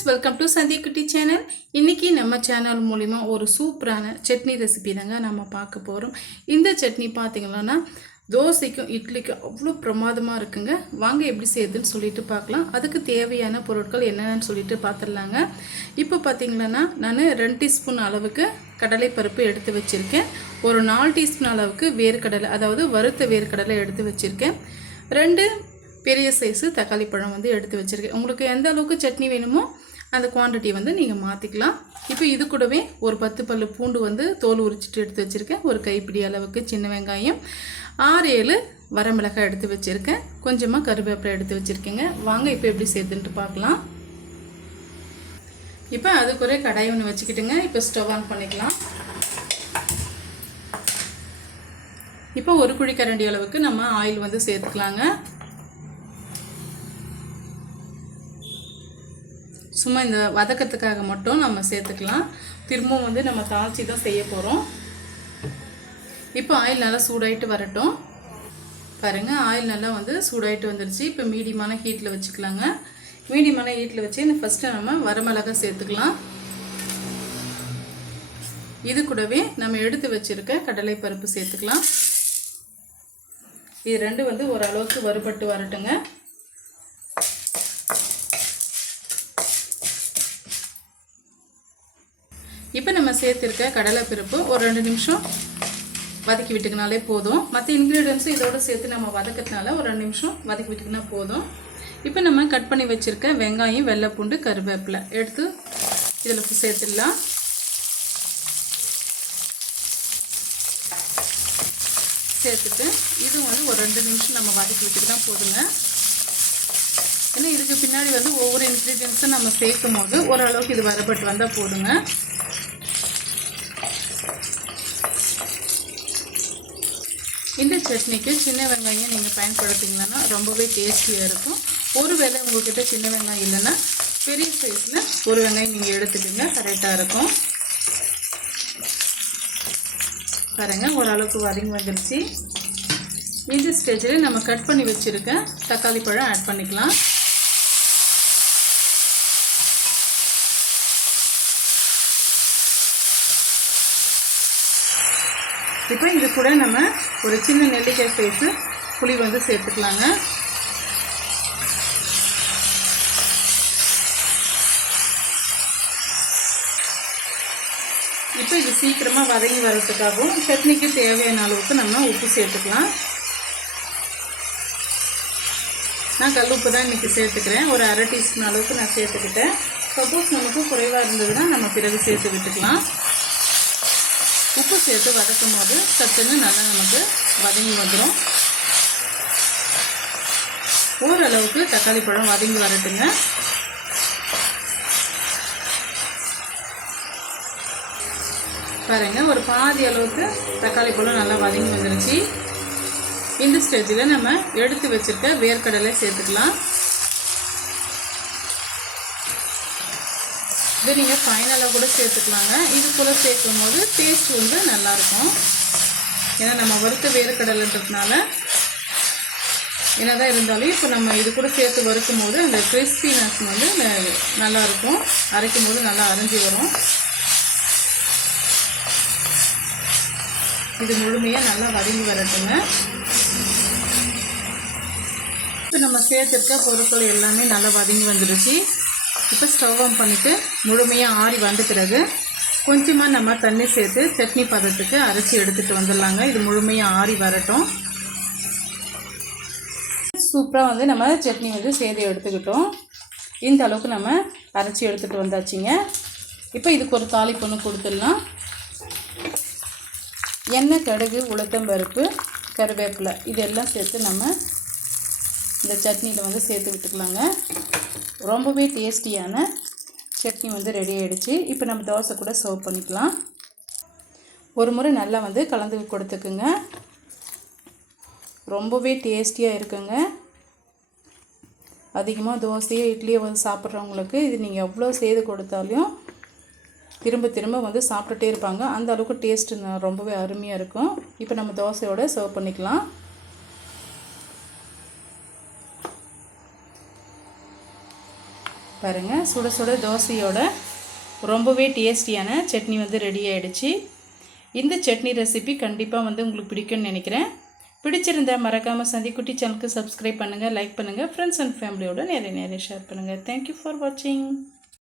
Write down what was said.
Friends welcome to சந்தி குட்டி channel இன்றைக்கி நம்ம சேனல் மூலிமா ஒரு சூப்பரான சட்னி ரெசிபி தாங்க நம்ம பார்க்க போகிறோம் இந்த சட்னி பார்த்திங்கன்னா தோசைக்கும் இட்லிக்கும் அவ்வளோ பிரமாதமாக இருக்குங்க. வாங்க எப்படி செய்யுதுன்னு சொல்லிட்டு பார்க்கலாம். அதுக்கு தேவையான பொருட்கள் என்னென்னு சொல்லிட்டு பார்த்துடலாங்க. இப்போ பார்த்திங்கன்னா நான் ரெண்டு டீஸ்பூன் அளவுக்கு கடலைப்பருப்பு எடுத்து வச்சுருக்கேன். ஒரு நாலு டீஸ்பூன் அளவுக்கு வேர்க்கடலை அதாவது வறுத்த வேர்க்கடலை எடுத்து வச்சுருக்கேன். ரெண்டு பெரிய சைஸு தக்காளி பழம் வந்து எடுத்து வச்சுருக்கேன். உங்களுக்கு எந்த அளவுக்கு சட்னி வேணுமோ அந்த குவான்டிட்டி வந்து நீங்கள் மாற்றிக்கலாம் இப்போ இது கூடவே ஒரு பத்து பல்லு பூண்டு வந்து தோல் உரிச்சிட்டு எடுத்து வச்சுருக்கேன். ஒரு கைப்பிடி அளவுக்கு சின்ன வெங்காயம். ஆறு ஏழு வரமிளகாய் எடுத்து வச்சுருக்கேன். கொஞ்சமாக கருவேப்பிலை எடுத்து வச்சுருக்கேங்க. வாங்க இப்போ எப்படி சேர்த்துன்ட்டு பார்க்கலாம். இப்போ அதுக்கு ஒரே கடாய் ஒன்று வச்சுக்கிட்டுங்க. இப்போ ஸ்டவ் ஆன் பண்ணிக்கலாம். இப்போ ஒரு குழி கரண்டி அளவுக்கு நம்ம ஆயில் வந்து சேர்த்துக்கலாங்க. சும்மா இந்த வதக்கத்துக்காக மட்டும் நம்ம சேர்த்துக்கலாம். திரும்பவும் வந்து நம்ம தாளித்து தான் செய்ய போகிறோம் இப்போ ஆயில் நல்லா சூடாயிட்டு வரட்டும். பாருங்கள் ஆயில் நல்லா வந்து சூடாயிட்டு வந்துடுச்சு இப்போ மீடியமான ஹீட்டில் வச்சுக்கலாங்க. மீடியமான ஹீட்டில் வச்சு ஃபஸ்ட்டு நம்ம வரமிளகா சேர்த்துக்கலாம். இது கூடவே நம்ம எடுத்து வச்சுருக்க கடலை பருப்பு சேர்த்துக்கலாம். இது ரெண்டு வந்து ஓரளவுக்கு வறுபட்டு வரட்டுங்க. இப்போ நம்ம சேர்த்துருக்க கடலைப்பருப்பு ஒரு ரெண்டு நிமிஷம் வதக்கி விட்டுக்கினாலே போதும். மற்ற இன்க்ரீடியன்ஸும் இதோடு சேர்த்து நம்ம வதக்கிறதுனால ஒரு ரெண்டு நிமிஷம் வதக்கி விட்டுக்கினா போதும். இப்போ நம்ம கட் பண்ணி வச்சுருக்க வெங்காயம் வெள்ளைப்பூண்டு கருவேப்பிலை எடுத்து இதில் சேர்த்துடலாம். சேர்த்துட்டு இது வந்து ஒரு ரெண்டு நிமிஷம் நம்ம வதக்கி விட்டுக்கிட்டா போதுங்க. ஏன்னா இதுக்கு பின்னாடி வந்து ஒவ்வொரு இன்க்ரீடியன்ஸும் நம்ம சேர்க்கும் போது ஓரளவுக்கு இது வரப்பட்டு வந்தால் போதுங்க. இந்த சட்னிக்கு சின்ன வெங்காயம் நீங்கள் பயன்படுத்திங்கன்னா ரொம்பவே டேஸ்டியாக இருக்கும். ஒரு வேளை உங்கள்கிட்ட சின்ன வெங்காயம் இல்லைன்னா பெரிய சைஸில் ஒரு வெங்காயம் நீங்கள் எடுத்துக்கோங்க கரெக்டாக இருக்கும். பாருங்கள் ஓரளவுக்கு வதங்கி வந்துருச்சு. இந்த ஸ்டேஜில் நம்ம கட் பண்ணி வச்சுருக்க தக்காளி பழம் ஆட் பண்ணிக்கலாம். இப்போ இது கூட நம்ம ஒரு சின்ன நெல்லிக்காய் சைஸு புளி வந்து சேர்த்துக்கலாங்க. இப்போ இது சீக்கிரமாக வதங்கி வர்றதுக்காகவும் சட்னிக்கு தேவையான அளவுக்கு நம்ம உப்பு சேர்த்துக்கலாம். நான் கல் உப்பு தான் இன்றைக்கி சேர்த்துக்கிறேன். ஒரு அரை டீஸ்பூன் அளவுக்கு நான் சேர்த்துக்கிட்டேன். சப்போஸ் நமக்கு குறைவாக இருந்ததுன்னா நம்ம பிறகு சேர்த்து விட்டுக்கலாம். உப்பு சேர்த்து வதக்கும் போது சத்துன்னு நல்லா நமக்கு வதங்கி வந்துடும் ஓரளவுக்கு தக்காளி பழம் வதங்கி வரட்டுங்க. பாருங்க ஒரு பாதி அளவுக்கு தக்காளி பழம் நல்லா வதங்கி வந்துருச்சு. இந்த ஸ்டேஜில் நம்ம எடுத்து வச்சுருக்க வேர்க்கடலை சேர்த்துக்கலாம். இது நீங்கள் ஃபைனலாக கூட சேர்த்துக்கலாங்க. இது போல் சேர்க்கும் போது டேஸ்ட் வந்து நல்லாயிருக்கும். ஏன்னா நம்ம வறுத்த வேர்க்கடலைன்றதுனால என்னதான் இருந்தாலும் இப்போ நம்ம இது கூட சேர்த்து வறுக்கும் போது அந்த கிறிஸ்பினஸ் வந்து நல்லாயிருக்கும். அரைக்கும் போது நல்லா அரைஞ்சி வரும். இது முழுமையாக நல்லா வதங்கி வரட்டுங்க. இப்போ நம்ம சேர்த்துருக்க பொருட்கள் எல்லாமே நல்லா வதங்கி வந்துடுச்சு இப்போ ஸ்டவ் ஆன் பண்ணிவிட்டு முழுமையாக ஆறி வந்த பிறகு கொஞ்சமாக நம்ம தண்ணி சேர்த்து சட்னி பதத்துக்கு அரைச்சி எடுத்துகிட்டு வந்துடலாங்க. இது முழுமையாக ஆறி வரட்டும். சூப்பராக வந்து நம்ம சட்னி வந்து சேர்த்து எடுத்துக்கிட்டோம். இந்த அளவுக்கு நம்ம அரைச்சி எடுத்துகிட்டு வந்தாச்சுங்க. இப்போ இதுக்கு ஒரு தாளிப்பு ஒன்று கொடுத்துடலாம். எண்ணெய் கடுகு உளுத்தம்பருப்பு கருவேப்பிலை இதெல்லாம் சேர்த்து நம்ம இந்த சட்னியில் வந்து சேர்த்து விட்டுக்கலாங்க. ரொம்பவே டேஸ்டியான சட்னி வந்து ரெடி ஆகிடுச்சு இப்போ நம்ம தோசை கூட சர்வ் பண்ணிக்கலாம். ஒரு முறை நல்லா வந்து கலந்து கொடுத்துக்குங்க. ரொம்பவே டேஸ்டியாக இருக்குங்க. அதிகமாக தோசையோ இட்லியோ வந்து சாப்பிட்றவங்களுக்கு இது நீங்கள் எவ்வளோ செய்து கொடுத்தாலும் திரும்ப திரும்ப வந்து சாப்பிட்டுட்டே இருப்பாங்க. அந்த அளவுக்கு டேஸ்ட்டு ரொம்பவே அருமையாக இருக்கும். இப்போ நம்ம தோசையோடு சர்வ் பண்ணிக்கலாம். பாருங்கள் சுட சுட தோசையோட ரொம்பவே டேஸ்டியான சட்னி வந்து ரெடி ஆகிடுச்சு இந்த சட்னி ரெசிபி கண்டிப்பாக வந்து உங்களுக்கு பிடிக்கும்னு நினைக்கிறேன். பிடிச்சிருந்தா மறக்காமல் சந்திக்குட்டி சேனலுக்கு சப்ஸ்கிரைப் பண்ணுங்கள் லைக் பண்ணுங்கள் ஃப்ரெண்ட்ஸ் அண்ட் ஃபேமிலியோட நிறைய நிறைய ஷேர் பண்ணுங்கள் தேங்க்யூ ஃபார் வாட்சிங்